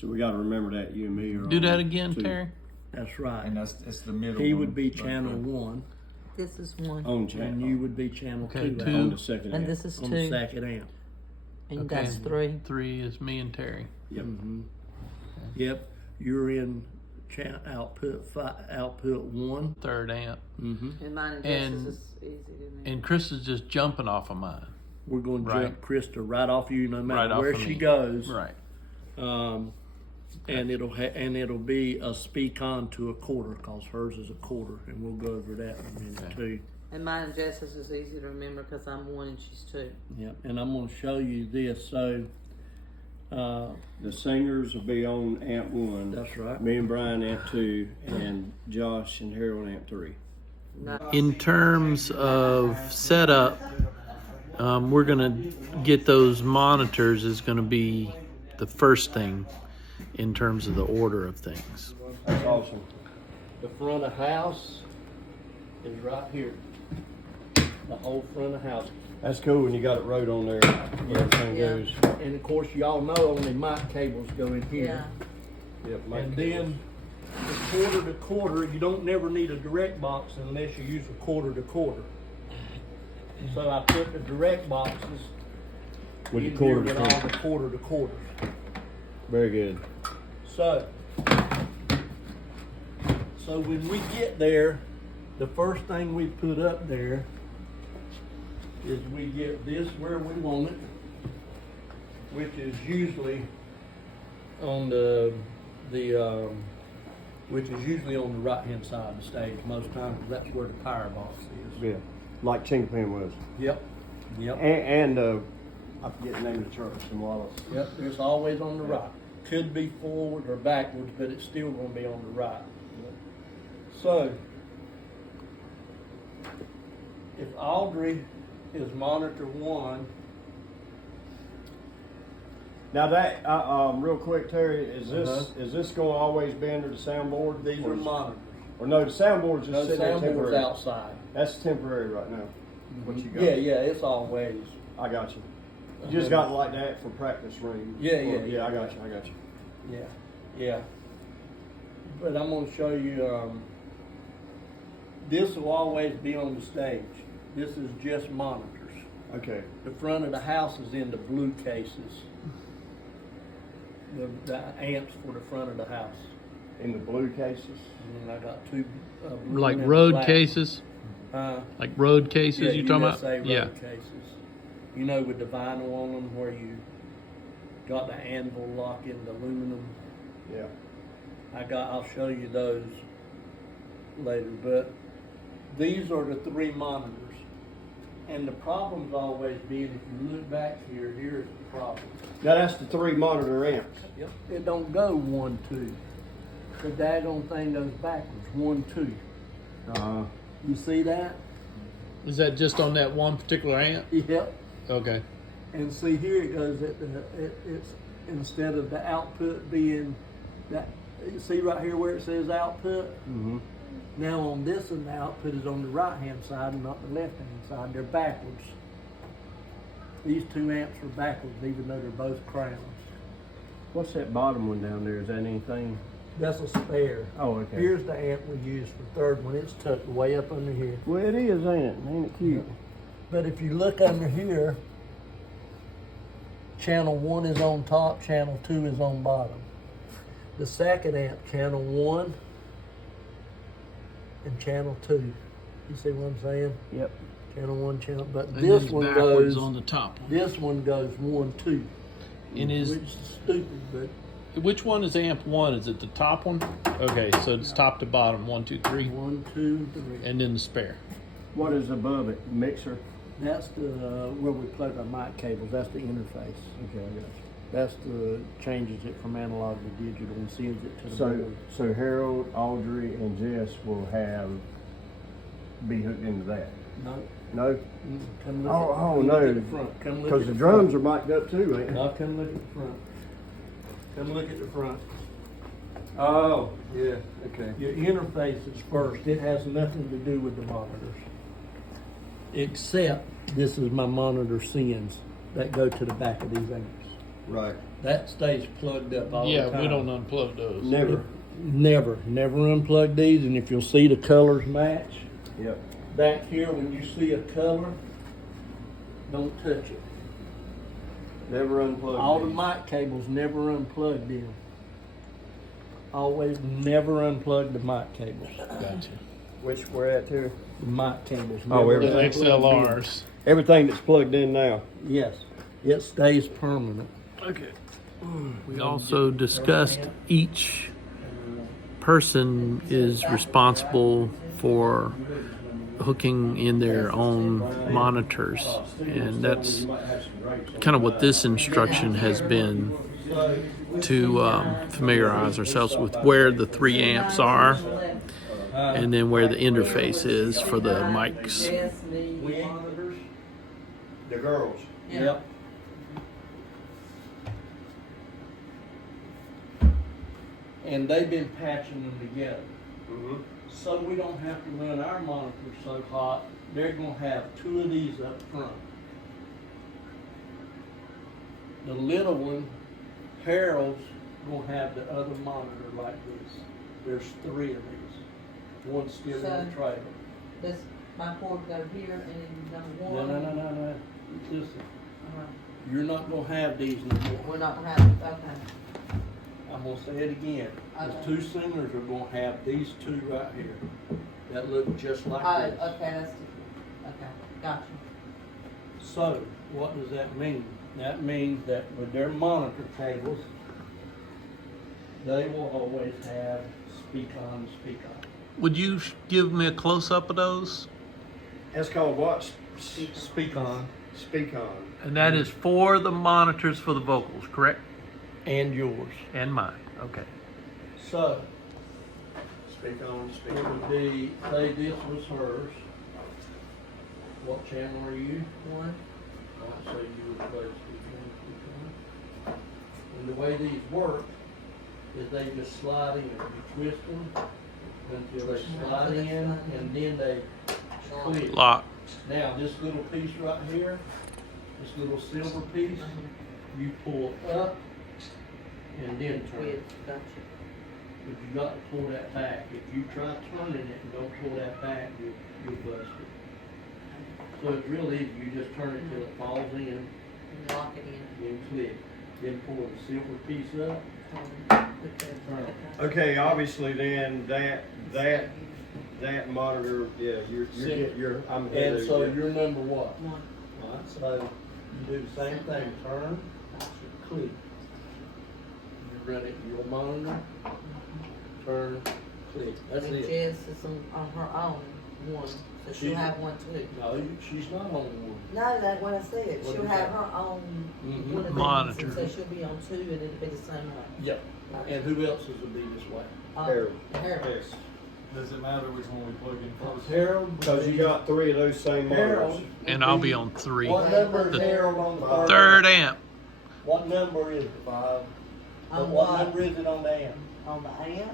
So we got to remember that you and me are Do on that again, two. Terry. That's right. And it's the middle He one, would be right channel there. 1, This is one, On and channel. you would be channel Okay, 2. two. On the second and amp. this is On the two, second amp. and Okay. that's three. 3 is me and Terry. Yep. Yep. You're in output 1. 3rd amp. And mine and And- Jess's is easy to know. And Chris is just jumping off of mine. We're going to Right. jump Krista right off you, no matter Right off where of she me. goes. Right. And it'll be a speak on to a quarter, cause hers is a quarter, and we'll go over that in a minute Okay. too. And mine and Jess's is easy to remember because I'm 1 and she's 2. Yep. And I'm going to show you this. So The singers will be on amp 1. that's right. Me and Brian amp 2, and Josh and Harold amp 3. In terms of setup, we're gonna get those monitors is gonna be the first thing in terms of the order of things. That's awesome. The front of house is right here. The whole front of house. That's cool when you got it wrote on there. Everything Yeah. goes. And of course, y'all know only mic cables go in here. Yeah. Yep. And then the quarter to quarter, you don't never need a direct box unless you use a quarter to quarter. So I put the direct boxes With in the quarter here to with all quarter. the quarter to quarters. Very good. So when we get there, the first thing we put up there is we get this where we want it, which is usually on which is usually on the right hand side of the stage most times. That's where the power box is. Yeah. Like Chinkapin was. Yep. Yep. And I forget the name of the church in Wallace. Yep, it's always on the right. Could be forward or backwards, but it's still gonna be on the right. So, if Audrey is monitor 1, Now that, real quick, Terry, is this Uh-huh. is this going to always be under the soundboard? these Or are is- monitors. Or no, the soundboard's just No sitting there soundboard's temporary. outside. That's temporary right now. What you got? Yeah, it's always. I got you. You just got like that for practice rooms. Yeah, Or- yeah, yeah. I got you. Yeah. But I'm gonna show you, this will always be on the stage. This is just monitors. Okay. The front of the house is in the blue cases. The amps for the front of the house. In the blue cases. And then I got 2 blue Like and a road black. cases? Uh, Like road cases yeah, you talking about? USA road Yeah. cases. You know, with the vinyl on them where you got the anvil lock in the aluminum. Yeah. I'll show you those later, but these are the 3 monitors. And the problem's always being, if you look back here, here's the problem. Now that's the 3 monitor amps. Yep. It don't go 1, 2. The daggone thing goes backwards, 1, 2. You see that? Is that just on that one particular amp? Yep. Okay. And see here it goes at it's instead of the output being that, you see right here where it says output? Mm-hmm. Now on this one, the output is on the right hand side and not the left hand side. They're backwards. These 2 amps are backwards even though they're both crowns. What's that bottom one down there? Is that anything? That's a spare. Oh, okay. Here's the amp we use for third one. It's tucked way up under here. Well, it is, ain't it? Ain't it cute? But if you look under here, channel 1 is on top, channel 2 is on bottom. The second amp, channel 1 and channel 2. You see what I'm saying? Yep. Channel 1, channel, but And this then one backwards goes, on the top one. this one goes 1, 2. And is Which is stupid, but which one is amp 1? Is it the top one? Okay, so it's top to bottom, 1, 2, 3, 1, 2, 3. and then the spare. What is above it? Mixer? That's the, where we plug our mic cables. That's the interface. Okay, I got you. That's the, changes it from analog to digital and sends it to the So, board. so Harold, Audrey, and Jess will be hooked into that. No. No? Come look Oh, at, oh, come no. look at the front. Come look Because at the the drums front. are mic'd up too, ain't they? No, come look at the front. Come look at the front. Oh, Yeah, okay. your interface is first. It has nothing to do with the monitors. Except this is my monitor sends that go to the back of these amps. Right. that stays plugged up all the Yeah, time. we don't unplug those. Never. Never unplug these, and if you'll see the colors match, Yep. back here when you see a color, don't touch it. Never unplug. All the these. mic cables never unplugged them. Always never unplug the mic cables. Gotcha. Which we're at too. The mic cables. Oh, never The everything. unplugged them. XLRs. Everything that's plugged in now. Yes, it stays permanent. Okay. We also discussed each person is responsible for hooking in their own monitors, and that's kind of what this instruction has been, to familiarize ourselves with where the 3 amps are and then where the interface is for the mics. Yes, me. Monitors. The girls. Yep. And they've been patching them together. Mm-hmm. So we don't have to run our monitors so hot. They're gonna have 2 of these up front. The little one, Harold's gonna have the other monitor like this. There's 3 of these. One's still in the So- trailer. Does my cord go here and number No, one? no. Listen, Uh-huh. you're not gonna have these no more. We're not gonna have, okay. I'm gonna say it again. The Okay. 2 singers are gonna have these 2 right here that look just like Oh, this. okay, that's, okay, gotcha. So, what does that mean? That means that with their monitor cables, they will always have speak on. Would you give me a close-up of those? That's called what? Speak on. Speak on. And that is for the monitors for the vocals, correct? And yours. And mine, okay. So, Speak on. Speak it on. would be, say this was hers. What channel are you? One, I'd say you would play speak on. And the way these work is they just slide in. You twist them until they slide in, and then they click. Lock. Now, this little piece right here, this little silver piece, you pull up and then turn it. with, gotcha. But you got to pull that back. If you try turning it and don't pull that back, you'll bust it. So it's real easy. You just turn it till it falls in, And lock it in. then click. Then pull the silver piece up. Okay. Okay, obviously then that monitor, yeah, you're I'm ahead And of so you. you're number what? One, Alright, so you do the same thing. Turn, gotcha. click. You run it your monitor. Turn, click. That's And it. Jess is on her own, one, so she'll She's- have one too. No, she's not on one. No, that's what I said, What she'll is have that? her own Mhm. one of these, Monitor. and so she'll be on 2 and it'll be the same one. Yep. And who else's will be this way? Harold. Harold. Does it matter which one we plug in first? Harold. Because you got 3 of those same Harold. monitors. And I'll be on 3. What number is The Harold on the Third amp. What number is it? 5. On What what? number is it on the amp? On the amp?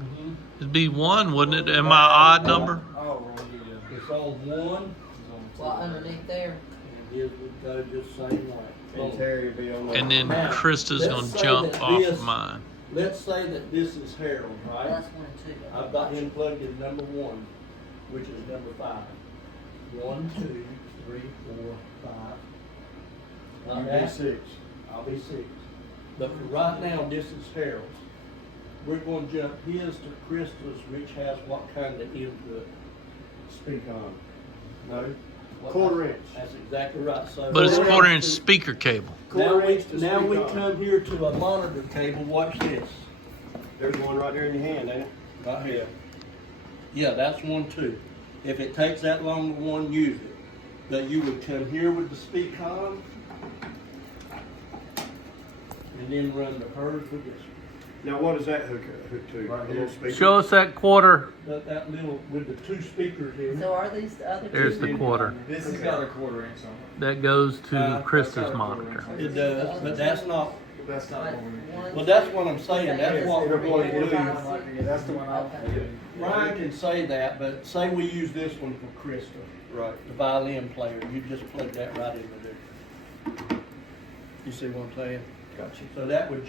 Mm-hmm. It'd be 1, wouldn't it? Am I odd number? Oh, well, yeah. It's on one, It's Well, on two. underneath there, and his would go just same way. And Terry will be on the. And then Now, Krista's let's gonna say jump that off this- of mine. Let's say that this is Harold, right? that's 1 and 2. I've got him plugged in number 1, which is number 5. 1, 2, 3, 4, 5. You Like be that? 6. I'll be 6. But for right now, this is Harold's. We're going to jump his to Krista's, which has what kind of input? Speak on. No. What- 1/4 inch. That's exactly right. So But it's now- 1/4-inch speaker cable. Now 1/4 we, inch to now speak we on. come here to a monitor cable. Watch this. There's one right there in your hand, ain't it? Right here. Yeah, that's one too. If it takes that long to one, use it. But you would come here with the speak on, and then run the hers with this. Now what does that hook to? Right A here. little speaker? Show us that quarter. That little, with the 2 speakers here. So are these the other 2? There's the quarter. This has got a 1/4 inch on it. That goes to That's Krista's monitor. It does, but that's not, That's not Like what we one, well, that's what I'm saying. That's what we're It'll going be to do. one like it. That's the one I'll Okay. get. Ryan can say that, but say we use this one for Krista, Right. the violin player. You just plug that right into there. You see what I'm saying? Gotcha. So that would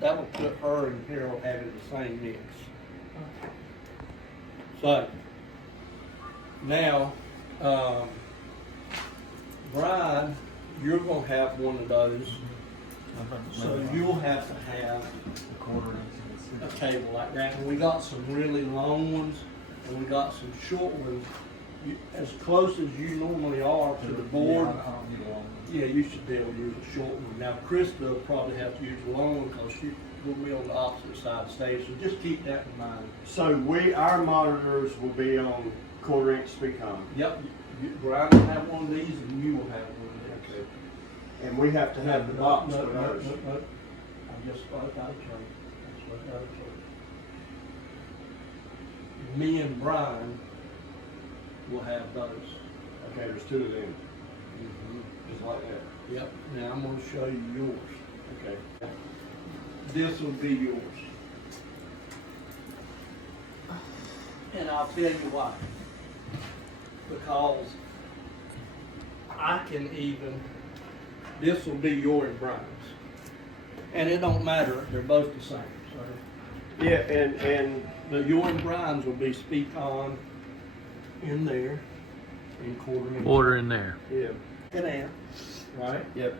that would put her and Harold having the same mix. So, now, Brian, you're gonna have one of those, so you'll have to have a table like that. And we got some really long ones, and we got some short ones. As close as you normally are to the board, yeah, you should be able to use a short one. Now, Krista will probably have to use a long one because she will be on the opposite side of the stage, so just keep that in mind. So our monitors will be on 1/4 inch speakon. Yep, Brian will have one of these and you will have one of these. Okay. And we have to have the box No, for no, ours. no, no. I just got it out of church. I just got it out of church. Me and Brian will have those. Okay, there's 2 of them. Just like that. Yep, now I'm gonna show you yours. Okay. This will be yours. And I'll tell you why. Because I can even, this will be your and Brian's. And it don't matter, they're both the same, so. Yeah, and But your and Brian's will be speak-on in there in 1/4 inch. Order in there. yeah. An amp, right? Yep.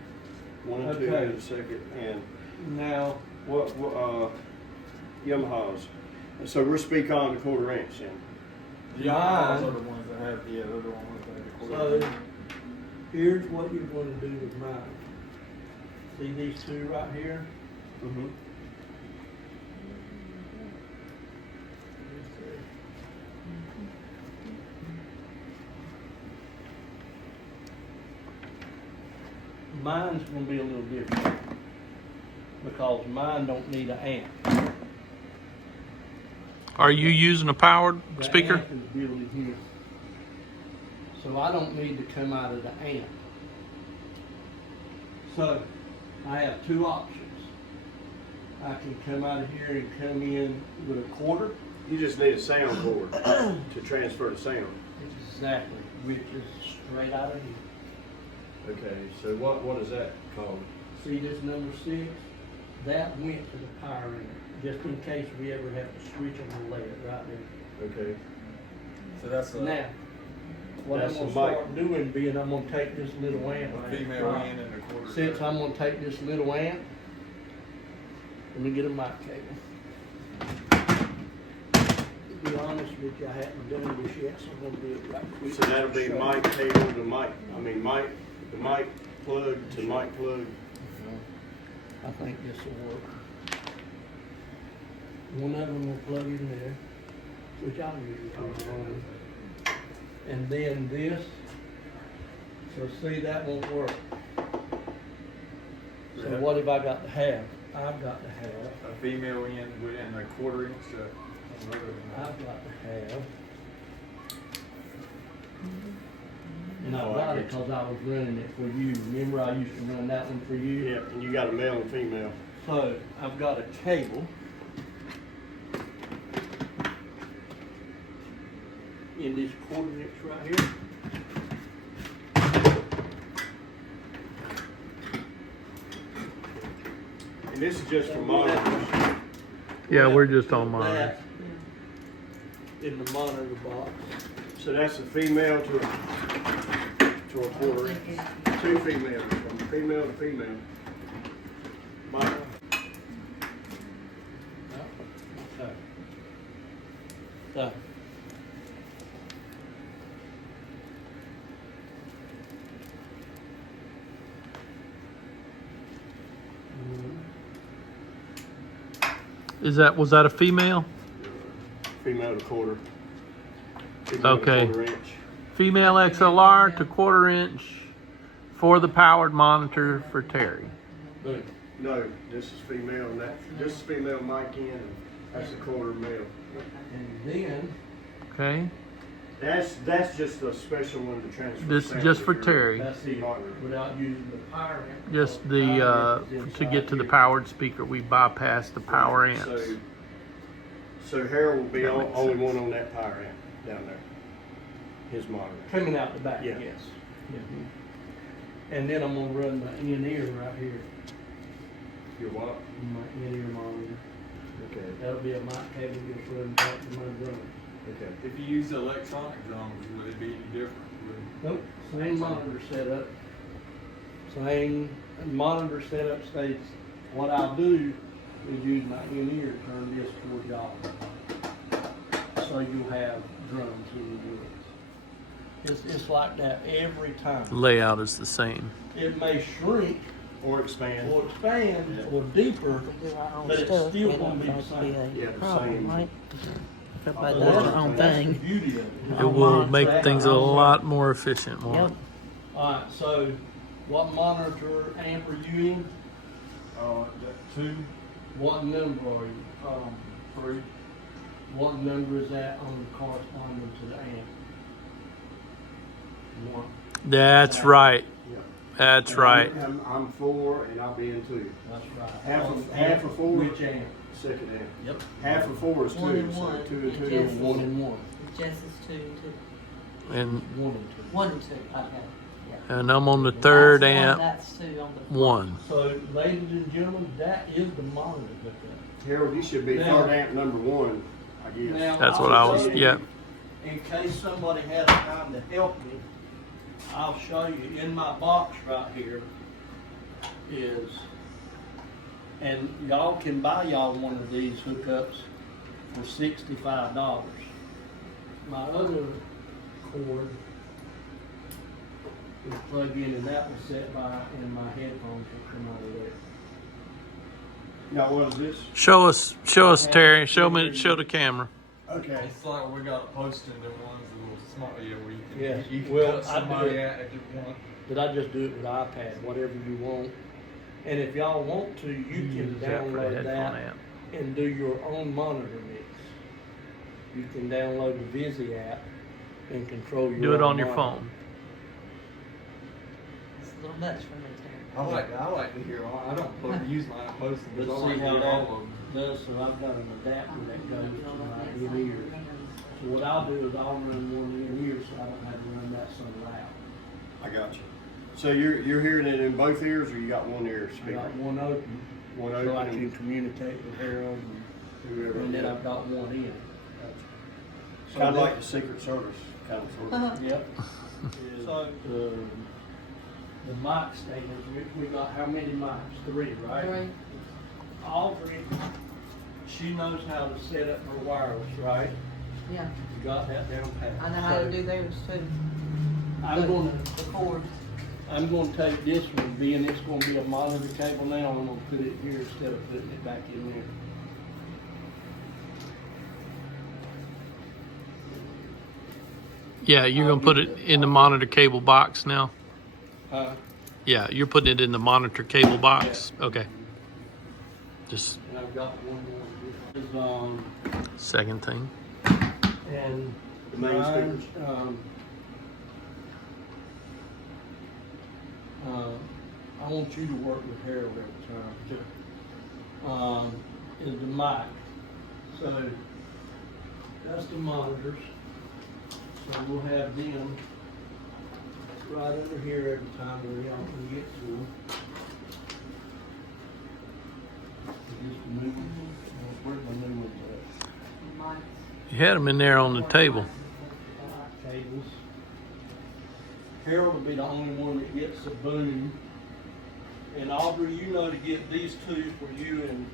1 and 2 Okay. in a second, and Now, what Yamahas. So we're speakon to 1/4 inch then. The Yamahas are the ones that have, yeah, they're the ones that have the quarter. so here's what you're going to do with mine. See these two right here? Mm-hmm. Mine's gonna be a little different because mine don't need an amp. Are you using a powered The speaker? amp is built here. So I don't need to come out of the amp. So I have 2 options. I can come out of here and come in with a 1/4. You just need a sound cord to transfer the sound. Exactly, which is straight out of here. Okay, so what is that called? See this number 6? That went to the power end, just in case we ever have to switch on the lay it right there. Okay. So that's a Now, what I'm That's gonna the mic. start doing being I'm gonna take this little amp. female right, end and a quarter. Since I'm gonna take this little amp, let me get a mic cable. To be honest with you, I hadn't done this yet, so I'm gonna do it right quick. So that'll be Show mic cable to mic, the mic plug to mic plug. I think this will work. One of them will plug in there, which I'll use for one. And then this, so see that won't work. So Yeah. what have I got to have? I've got to have, A female end and a quarter inch I've got to have. And I Oh, I got get it because I was running it for you. Remember I used to run that one for you? Yeah, and you got a male and female. So I've got a cable in this 1/4 inch right here. And this is just for monitors. Yeah, we're just on Put mine. that in the monitor box. So that's a female to a 1/4 inch. 2 females, from female to female. Mic. Okay. So. Was that a female? Female to 1/4. Female Okay. To 1/4 inch. Female XLR to 1/4 inch for the powered monitor for Terry. Boom. No, this is female and this is female mic in and that's a 1/4 male. And then, Okay. That's just a special one to transfer. This is sound just to for your Terry. that's it, monitor. without using the power amp. Just because the power amp is to inside get to the here. powered speaker, we bypass the power amps. So Harold will be That on, makes only sense. one on that power amp down there. His monitor. Coming out the back, Yeah. yes. And then I'm gonna run my in-ear right here, Your what? my in-ear monitor. Okay, That'll be a mic cable you'll put in top of my drum. okay. If you use electronic drums, would it be any different? Nope, same monitor setup. Same monitor setup stays. What I'll do is use my in-ear, turn this toward y'all. So you'll have drums in your woods. It's like that every time. Layout is the same. It may shrink Or expand. or expand or deeper, We do our own but it's stuff, still it gonna ain't be the gonna same. be Yeah, a the problem, same. right? Everybody Well, does their own That's the thing. beauty of it. It will make things a lot more efficient. Yep. Mark. Alright, so what monitor amp are you in? Two, What number are you? 3. What number is that on the corresponding to the amp? One. That's right. Yeah. That's right. I'm 4 and I'll be in 2. That's right. Half of 4. Which amp? Second amp. Yep. Half of 4 is 2, One and so one. 2 and And 2. Jess- One and one. Jess is 2 and 2. And 1 and 2. 1 and 2, okay, yeah. and I'm on the third That's one, amp. That's 2 on the. 1. So, ladies and gentlemen, that is the monitor hookup. Harold, you should be Now- third amp number 1, I guess. Now, That's I'll what I was. show you, Yeah. In case somebody had time to help me, I'll show you in my box right here is, and y'all can buy y'all one of these hookups for $65. My other cord is plugged in and that was set by, and my headphones will come out of there. Now, what is this? Show us, Terry. Show the camera. Okay. It's like we got posted in ones a little smart, yeah, where you can, Yeah, you can well, cut I do somebody it. out if you want. But I just do it with iPad, whatever you want. And if y'all want to, you can Use that for the download headphone that amp. and do your own monitor mix. You can download the Visi app and control your Do it own on your monitor. phone. It's a little much for me, Terry. I like to hear all. I don't use mine posted, Let's but I see like to how hear that all of them. does, so I've got an adapter that goes to my in-ear. So what I'll do is I'll run one in-ear so I don't have to run that some loud. I got you. So you're hearing it in both ears, or you got one ear I speaker? got one open, One so I open can and communicate with Harold, whoever. and then I've got one in. So Kind of that- like the Secret Service, kind of sort of. Yep. So the mic stands, we got how many mics? 3, right? 3. All 3. She knows how to set up her wireless, right? Yeah, You got that down pat. I know how to do theirs too. The cords. I'm gonna take this one, being it's gonna be a monitor cable now, I'm gonna put it here instead of putting it back in there. Yeah, you're gonna put it in the monitor cable box now. Yeah, you're putting it in the monitor cable box. Okay. Just And I've got one more. second thing. And The main mine, speakers. I want you to work with Harold every time. Is the mic. So that's the monitors. So we'll have them right under here every time we y'all can get to them. Just a new one. Where's my new ones at? You had them in there on the table. Cables. Harold will be the only one that gets the boom. And Aubrey, you know to get these 2 for you and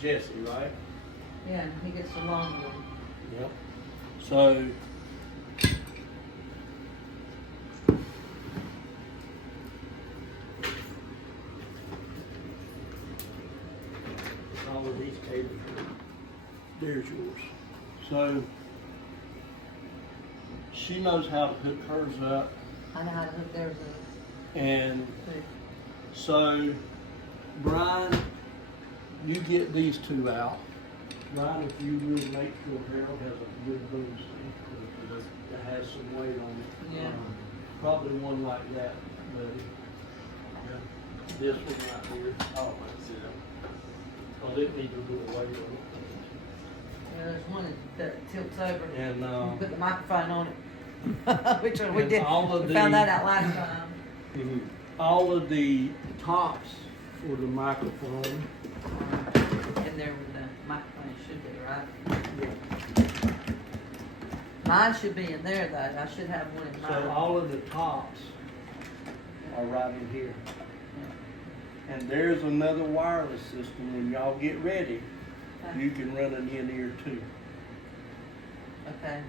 Jesse, right? Yeah, he gets a long one. Yep. So. All of these cables, there's yours. So, she knows how to hook hers up, I know how to hook theirs up and too. so, Brian, you get these 2 out. Brian, if you will make sure Harold has a good boom stick that has some weight on it. Yeah. Probably one like that, buddy. This one right here. Oh, that's it. Cause it needs a little weight on it. Yeah, there's one that tilts over. And, You put the microphone on it. Which one we And did, all of we found the- that out last time. all of the tops for the microphone. In there with the microphone should be, right? Mine should be in there though. I should have one in mine. So all of the tops are right in here. And there's another wireless system. When y'all get ready, Okay. you can run an in-ear too. Okay.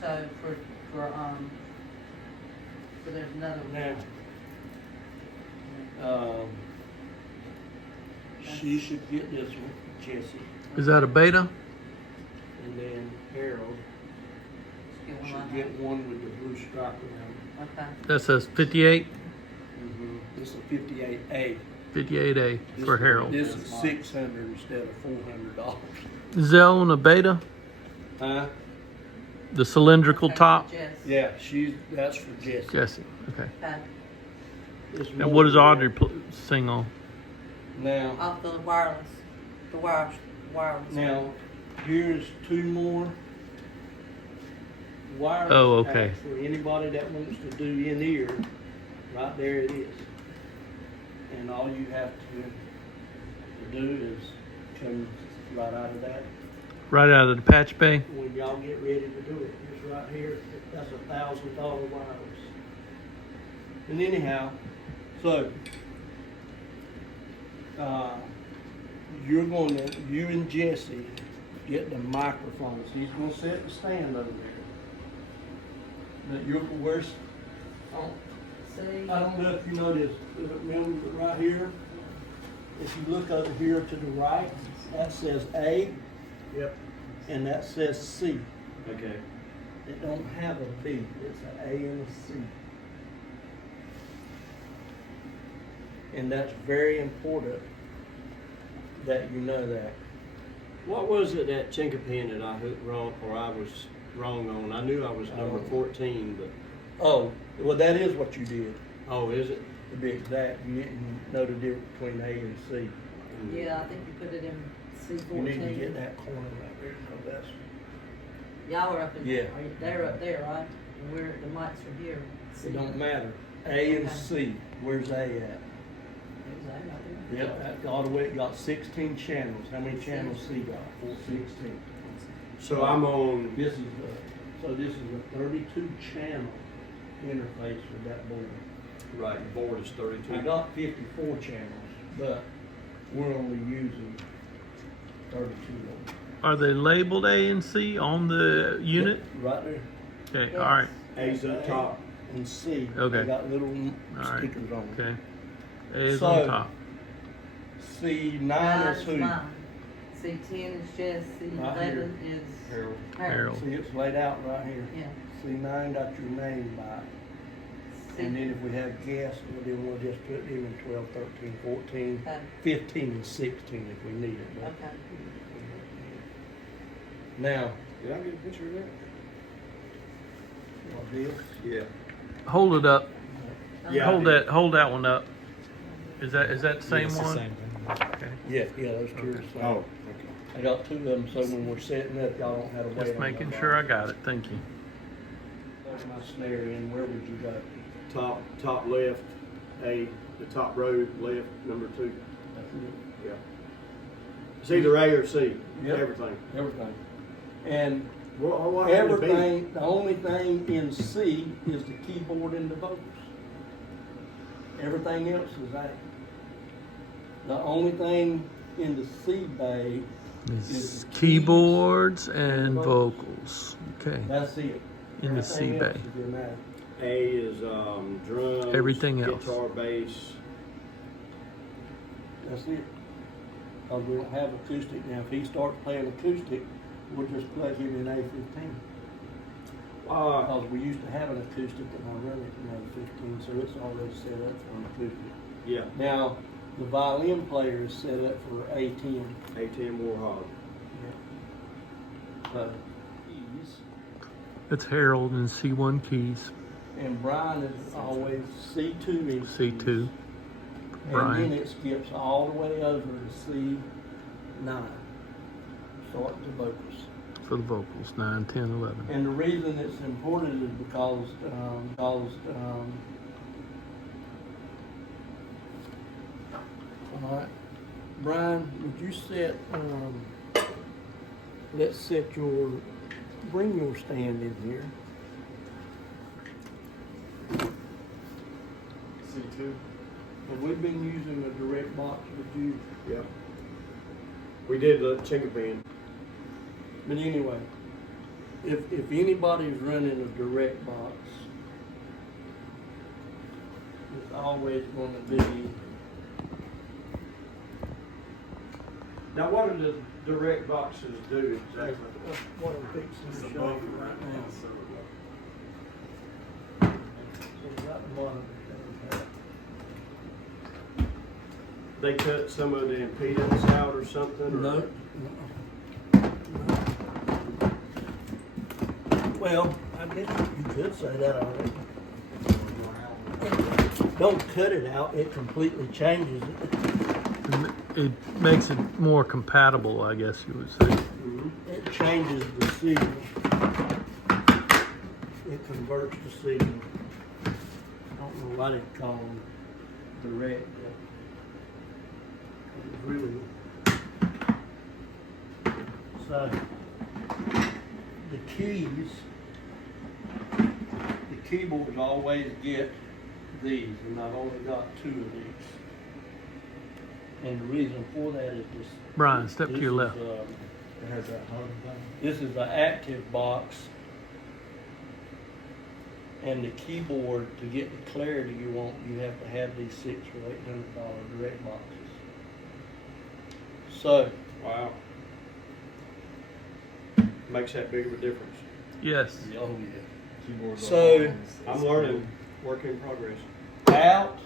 So so there's another one. Now, she should get this one, Jessie, Is that a beta? and then Harold Let's get one should like get one with the blue stripe around that. Okay. That says 58, it. This is a 58A. 58A for Harold. This is 600 instead of $400. Is that on a beta? Huh? The cylindrical Okay, top? so Jess. Yeah, that's for Jessie. Jesse. Okay. Okay. It's Now more what does than Audrey that. sing on? Now, Off the wireless. The wireless. now, here's two more wireless Oh, okay. packs for anybody that wants to do in ear. Right there it is. And all you have to do is come right out of that. Right out of the patch bay? When y'all get ready to do it, it's right here. That's $1,000 wireless. And anyhow, so you and Jesse get the microphones. He's gonna set the stand over there. But See? I don't know if you noticed, remember right here? If you look over here to the right, that says A. Yep. And that says C. Okay. It don't have a B, it's an A and a C. And that's very important that you know that. What was it that Chinkapin that I hooked wrong, or I was wrong on? I knew I was number 14, but, Oh, well, that is what you did. oh, is it? To be exact, you didn't know the difference between A and C. Yeah, I think you put it in C14. You need to get that corner right there, so that's, Y'all are up in Yeah. they're up there, right? And we're the mics are here. it don't matter. A and Okay. C, where's A at? Exactly. Yep, that got away, it got 16 channels. How many channels C got? 16. So I'm on, This is a 32 channel interface with that board. right, the board is I 32. got 54 channels, but we're only using 32 of them. Are they labeled A and C on the unit? Right there. Okay, all right. A's up top. And C. Okay. They got little All right. stickers on them. Okay. A is So- on top. C9 is who? Mine. C10 is Jess. C11 is Harold. Harold. See, it's laid out right here. Yeah. C9 got your name by it. And then if we have guests, well, then we'll just put them in 12, 13, 14, Okay. 15, and 16 if we need it. But Okay. now, Did I get a picture of that? what this? Yeah. Hold it up. Yeah, I Hold did. that one up. Is that the same It's the one? same thing. Okay. Yeah, those two are the same. Oh, okay. I got two of them, so when we're setting up, y'all don't have to wait. Just on making nobody. sure I got it. Thank you. That's my snare in. Where would you go? Top left, the top row left, number 2. That's it. Yeah. It's either A or C. Yep. Everything. Everything. And What happened to B? everything, the only thing in C is the keyboard and the vocals. Everything else is A. The only thing in the C bay It's keyboards and vocals. Okay. that's it. In the Everything C else bay. is in A. A is drums. Everything else. Guitar, bass. That's it. Cause we don't have acoustic now. If he starts playing acoustic, we'll just plug him in A15. Cause we used to have an acoustic and I run it in A15, so it's already set up for an acoustic. Yeah. Now, the violin player is set up for A10. A10 Warhol. Keys. It's Harold and C1 keys. And Brian is always C2 in C2. keys. And Brian. then it skips all the way over to C9. Start the vocals. For the vocals. 9, 10, 11. And the reason it's important is because All right, Brian, would you set, let's set bring your stand in here. C2. And we've been using a direct box with you, Yep. We did the chicken bin. but anyway, if anybody's running a direct box, it's always gonna be, Now, what do the direct boxes do that's exactly? what I'm fixing It's to a show buffer you right now. So we got the monitor down They cut some of the impedance out or something? here. or- No. Well, I guess you could say that already. Don't cut it out, it completely changes it. It makes it more compatible, I guess you would say. It changes the signal. It converts the signal. I don't know why they call them direct. It's really. So, the keys, the keyboards always get these, and I've only got 2 of these. And the reason for that is this. Brian, step to this your is, left. It has that hub thing. This is the active box. And the keyboard, to get the clarity you want, you have to have these $600 or $800 direct boxes. So, Wow. Makes that big of a difference. Yes. oh yeah. Keyboards So, are I'm learning, work in progress. Out.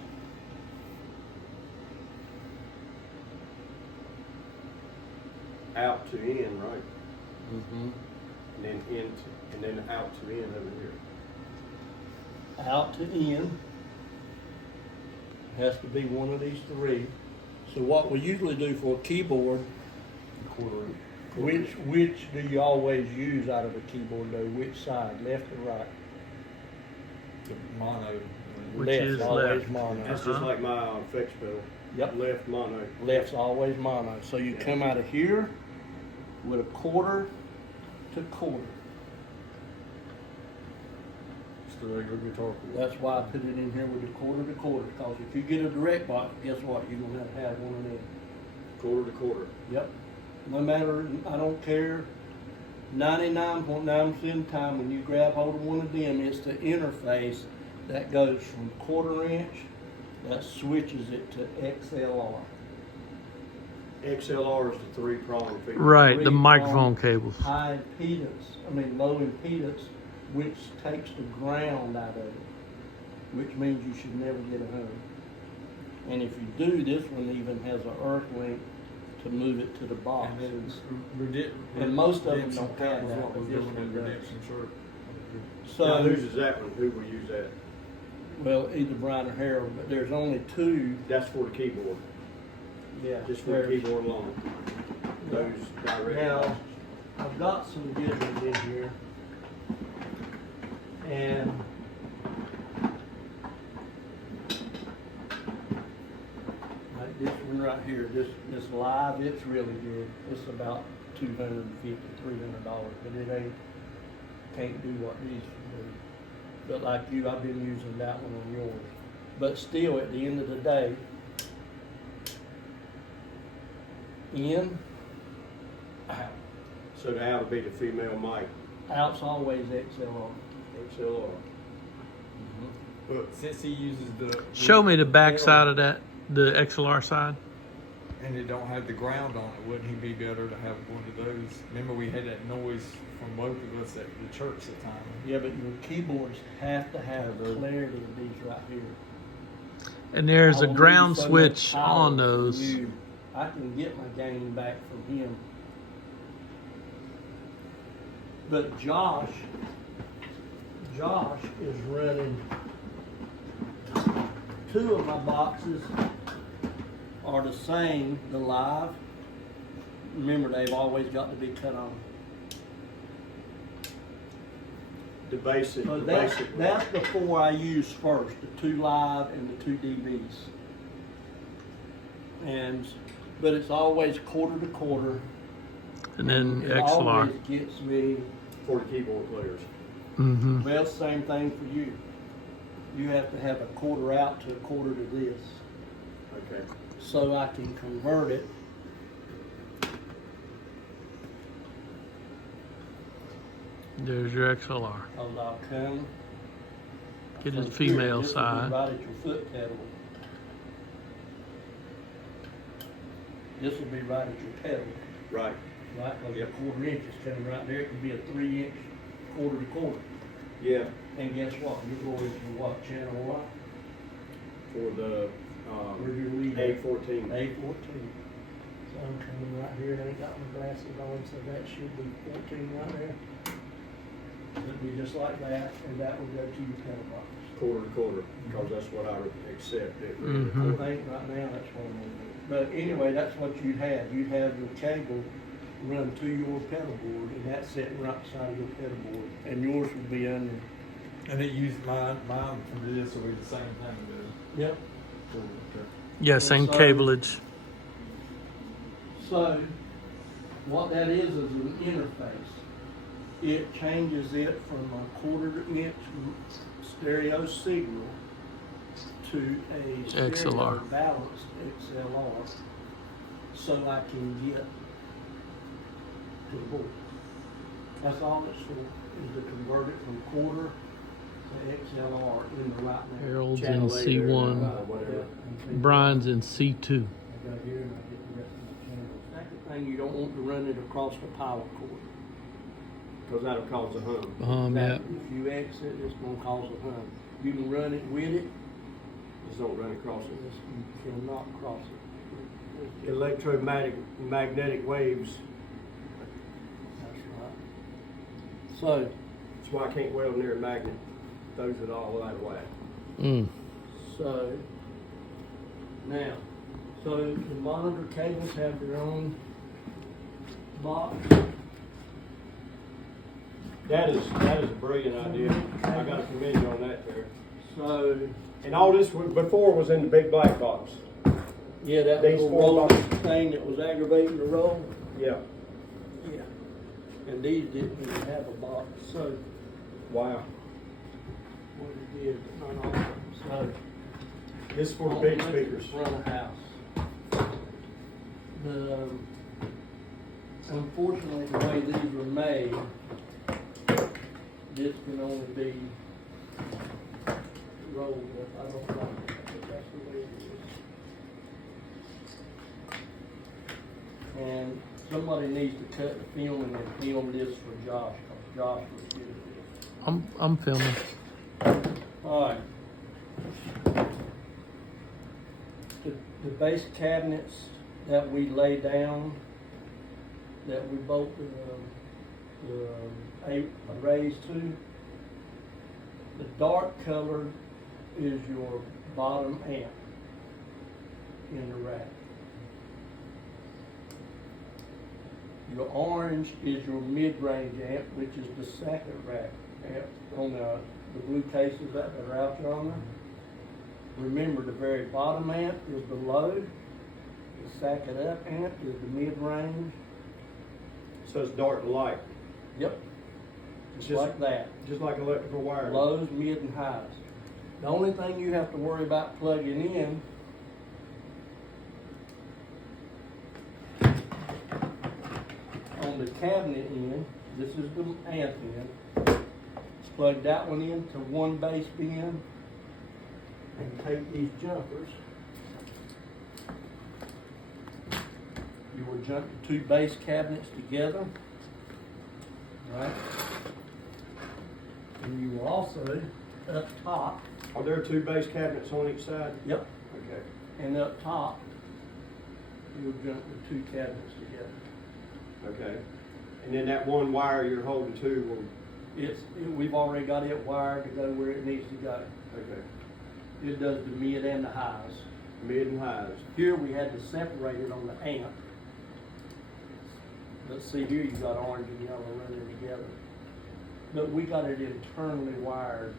Out to in, right? Mm-hmm. And then in, and then out to in over here. Out to in. Has to be one of these 3. So what we usually do for a keyboard, quarter inch. which do you always use out of a keyboard though? Which side, left or right? The mono. Which Left, is always left. mono. That's just like my effects pedal. Yep. Left mono. Left's always mono. So you Yeah. come out of here with a quarter to quarter. It's the regular guitar cord. That's why I put it in here with a quarter to quarter. Because if you get a direct box, guess what? You're gonna have to have one of them. Quarter to quarter. Yep. No matter, I don't care. 99.9% of the time when you grab hold of one of them, it's the interface that goes from quarter inch that switches it to XLR. XLR is the 3-prong feature. Right, the 3-prong microphone cables. High impedance, low impedance, which takes the ground out of it, which means you should never get a home. And if you do, this one even has an earth link to move it to the box. And then And most of them Redemption don't have was that, what but was this doing one at does. Redemption Church. So, Now, whose is that one? Who will use that? well, either Brian or Harold, but there's only 2. That's for the keyboard. Yeah. Just for the there's- keyboard alone. Those direct Now, boxes. I've got some good ones in here. And like this one right here, this live, it's really good. It's about $250, $300, but it can't do what these do. But like you, I've been using that one on yours. But still, at the end of the day, in, out. So the out would be the female mic. Out's always XLR. XLR. But since he uses the Show me the back side of that, the XLR side. and it don't have the ground on it, wouldn't he be better to have one of those? Remember we had that noise from both of us at the church at the time. Yeah, but your keyboards have to have clarity of these right here. And there's I a will ground lose so switch much power on from those. you. I can get my gain back from him. But Josh is running 2 of my boxes are the same, the live. Remember, they've always got to be cut on. The basic. So the that's basic. the 4 I use first, the 2 live and the 2 DBs. But it's always quarter to quarter. And then It XLR. always gets me, For the keyboard players. Mm-hmm. well, same thing for you. You have to have a quarter out to a quarter to this, Okay. so I can convert it. There's your XLR. I'll come. Get his from female here, this will be side. right at your foot pedal. This will be right at your pedal, Right. right? Like Yep. a quarter inch is coming right there. It could be a 3-inch quarter to quarter. Yeah. And guess what? You're going to what channel what? For the, Where's your lead? A14. A14. So I'm coming right here, and I ain't got my glasses on, so that should be 14 right there. It'll be just like that, and that will go to your pedal box. Quarter to quarter, because that's what I would accept. Mhm. I think right now that's what I'm gonna do. But anyway, that's what you'd have. You'd have your cable run to your pedal board, and that's sitting right beside your pedal board, and yours would be under. And it used mine for this will be the same thing, though. Yep. Cool, okay. Yeah, same So- cableage. So, what that is an interface. It changes it from a quarter-inch stereo signal to a stereo XLR. balanced XLR, so I can get to the board. That's all it's for, is to convert it from quarter to XLR in the right now. Harold's in Channel 8 or, C1. whatever. Brian's in C2. I go here and I get the rest of the channels. Second thing, you don't want to run it across the power cord. Because that'll cause a hum. Yeah. If you exit, it's gonna cause a hum. You can run it with it, Just don't run across it. just you cannot cross it. Electromagnetic waves. That's right. So, That's why I can't weld near a magnet. Throws it all out of whack. Mm. so, now, so the monitor cables have their own box. That is a brilliant idea. I gotta commend you on that there. So, And all this before was in the big black box. yeah, that These little four roller boxes. thing that was aggravating the roll. Yeah. Yeah. And these didn't even have a box, so Wow. what it did, not all of them, so. This is for the big speakers. Run a house. Unfortunately, the way these were made, this can only be rolled up. I don't like it, but that's the way it is. And somebody needs to cut the film and then film this for Josh, because Josh was good at this. I'm filming. Alright. The base cabinets that we lay down, that we bolt the arrays to, the dark color is your bottom amp in the rack. Your orange is your mid-range amp, which is the second rack amp on the blue cases that are out yonder. Remember, the very bottom amp is the low, the second up amp is the mid-range. So it's dark and light. Yep, just like that. Just like electrical wiring. Lows, mid, and highs. The only thing you have to worry about plugging in on the cabinet end, this is the amp end, plug that one into one base bin and take these jumpers. You will jump the two base cabinets together, right? And you will also, up top, Are there two base cabinets on each side? yep, Okay. and up top, you'll jump the two cabinets together. Okay. And then that one wire you're holding to will, We've already got it wired to go where it needs to go. okay, It does the mid and the highs. mid and highs. Here we had to separate it on the amp. But see here, you got orange and yellow running together. But we got it internally wired,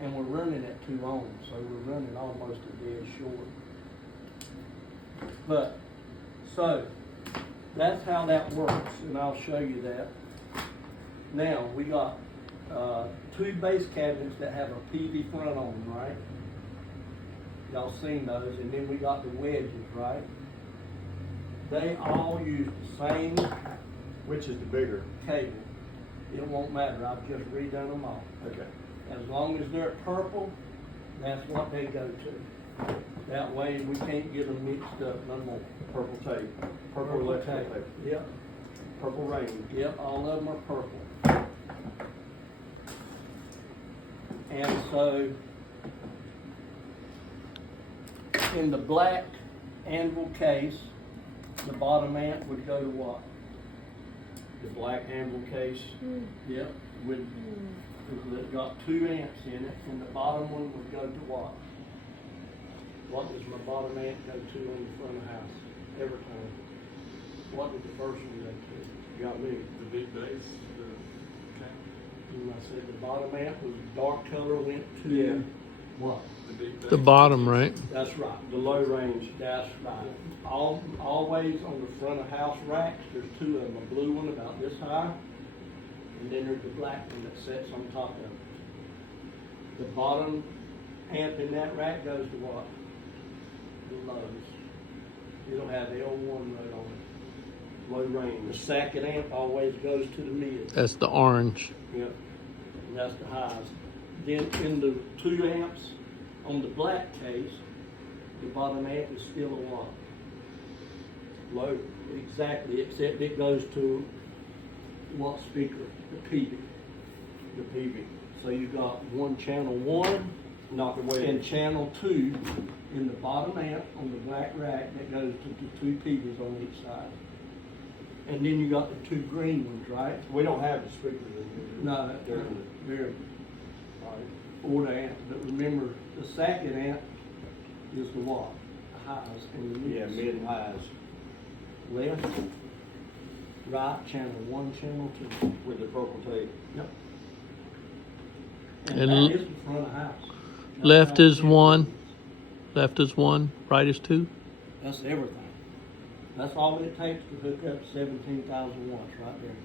and we're running at 2 ohms, so we're running almost a dead short. But, so, that's how that works, and I'll show you that. Now, we got, two base cabinets that have a PV front on them, right? Y'all seen those, and then we got the wedges, right? They all use the same Which is the bigger? cable. It won't matter, I've just redone them all. Okay. As long as they're purple, that's what they go to. That way, we can't get them mixed up no more. Purple tape, purple electrical tape, Yep, purple rain. yep, all of them are purple. And so, in the black anvil case, the bottom amp would go to what? The black anvil case, Yep, it got 2 amps in it, and the bottom one would go to what? What does my bottom amp go to on the front of the house every time? What did the first one go to? got me. The big base, the, okay, And I said the bottom amp was dark color, went to Yeah. what? the big base. The bottom, right? That's right. The low range. That's right. Always on the front of house racks, there's 2 of them, a blue one about this high, and then there's the black one that sits on top of it. The bottom amp in that rack goes to what? The lows. It'll have L1 right on it. Low The range. second amp always goes to the mid. That's the orange. Yep. And that's the highs. Then in the 2 amps on the black case, the bottom amp is still a what? Low. Exactly, except it goes to what speaker? The PV. The PV. So you got one channel 1 Not the and wedge. channel 2 in the bottom amp on the black rack that goes to the 2 PVs on each side. And then you got the 2 green ones, right? We don't have the speakers in here. No, they're or the amp, but remember, the second amp is the what? The highs and the mids. Yeah, mid and highs Left, right, channel 1, channel 2. with the purple tape. Yep. And And l- that is the front of house. Left is 1, left is 1, right is 2. That's everything. That's all it takes to hook up 17,000 watts right there.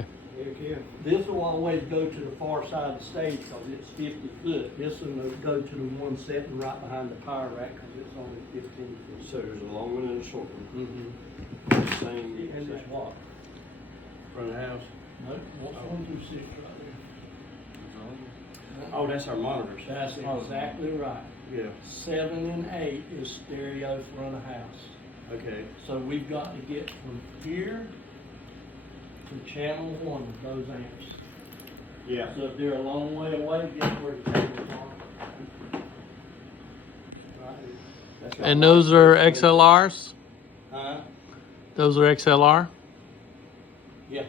Okay. Heck yeah. This will always go to the far side of the stage because it's 50 foot. This one will go to the one sitting right behind the power rack because it's only 15 foot. So there's a long one and a short one. Mm-hmm. Same. And it's what? Front of the house. No, what's 1 through 6 right there? Oh, that's our monitors. That's exactly right. Yeah. 7 and 8 is stereo front of house. Okay. So we've got to get from here to channel 1 of those amps. Yeah. So if they're a long way away, guess where the cables are? Right here. That's our And those are XLRs? Huh? Those are XLR? Yeah.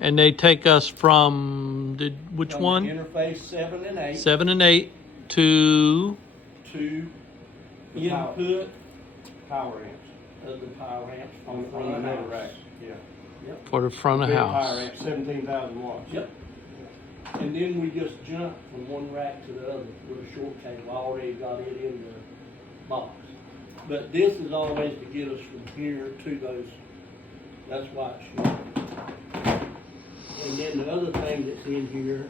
And they take us from, which From the one? Interface 7 and 8 7 and 8 to, to The power. input power amps of the power amps on from the the middle house. rack. Yeah. for the front of Big power house. amp, 17,000 watts. Yep. And then we just jump from one rack to the other with a short cable. I already got it in the box. But this is always to get us from here to those. That's why it's short. And then the other thing that's in here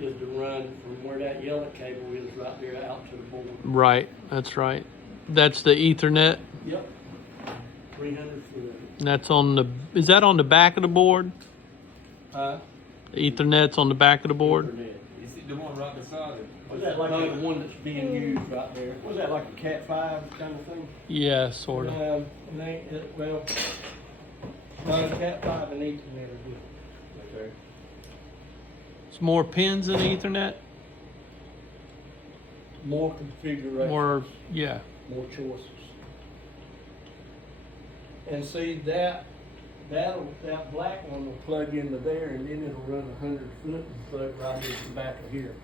is to run from where that yellow cable is right there out to the board. Right, that's right. That's the Ethernet. Yep. 300 foot. And that's on the, is that on the back of the board? Huh? The Ethernet's on the back of the board? Ethernet. You see the one right beside it? Was that like No, a, the one that's being used right there. was that like a Cat 5 kind of thing? Yeah, sort of. It ain't, well, no, Cat 5 and Ethernet are good. Okay. It's more pins than Ethernet? More configuration. More, yeah. More choices. And see, that black one will plug into there and then it'll run 100 foot and plug right into the back of here.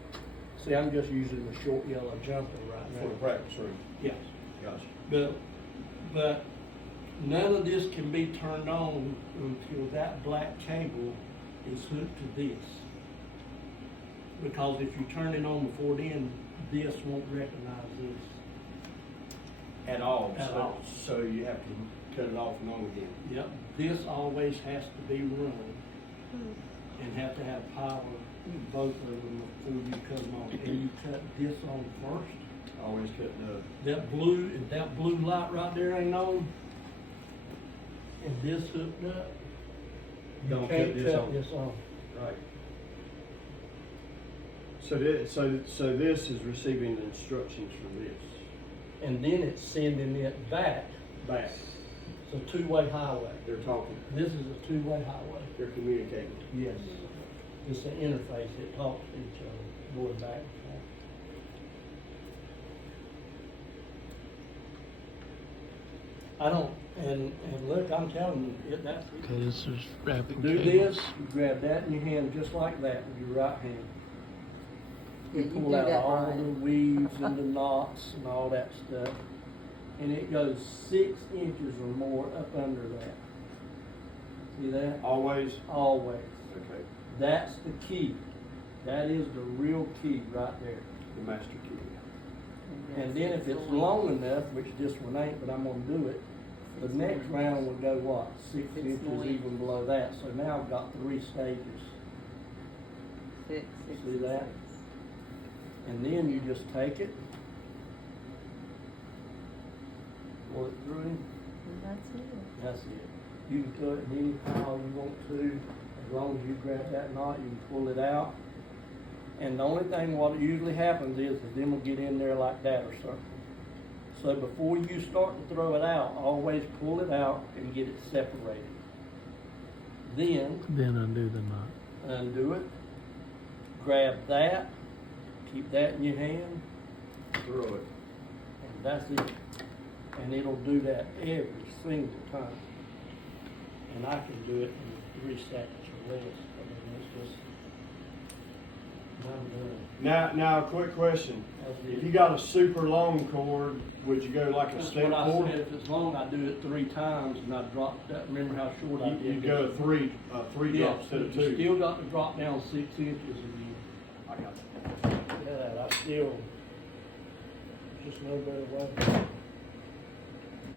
See, I'm just using the short yellow jumper right For the now. practice room. Yes. Gotcha. But none of this can be turned on until that black cable is hooked to this. Because if you turn it on before then, this won't recognize this. At all, At all. so you have to cut it off and on again. Yep, this always has to be run and have to have power, both of them, before you cut them off. And you cut this on first. Always cut That blue, if that blue light right there ain't on, and this hooked up, you Don't cut can't this cut on. this on. right. So this is receiving the instructions from this. And then it's sending it back. Back, It's a two-way highway. they're talking, This is a two-way highway. they're communicating. Yes. It's an interface that talks to each other, going back and forth. I don't, and look, I'm telling you, that's, Okay, this is wrapping do cables. this, you grab that in your hand just like that with your right hand. Yeah, You you pull do out that all right. the weaves and the knots and all that stuff. And it goes 6 inches or more up under that. See that? Always? Always. Okay, That's the key. That is the real key right there. the master key. And then if it's long enough, which this one ain't, but I'm gonna do it, the next round will go what? 6 Six inches more even below that. So now I've got 3 stages. Six, See that? And then you just take it, pull it through, And that's it. that's it. You can cut it any how you want to, as long as you grab that knot, you can pull it out. And the only thing what usually happens is them will get in there like that or something. So before you start to throw it out, always pull it out and get it separated. Then Then undo the knot. undo it, grab that, keep that in your hand, Throw it. and that's it. And it'll do that every single time. And I can do it in 3 seconds or less. I mean, it's just, I'm done. Now, quick question. That's If it. you got a super long cord, would you go like a That's step what I cord? said, if it's long, I do it 3 times and I drop that, remember how short I did? You go this? three Yeah, drops instead of you 2. still got to drop down 6 inches again. I got that. Yeah, I still, there's just no better way.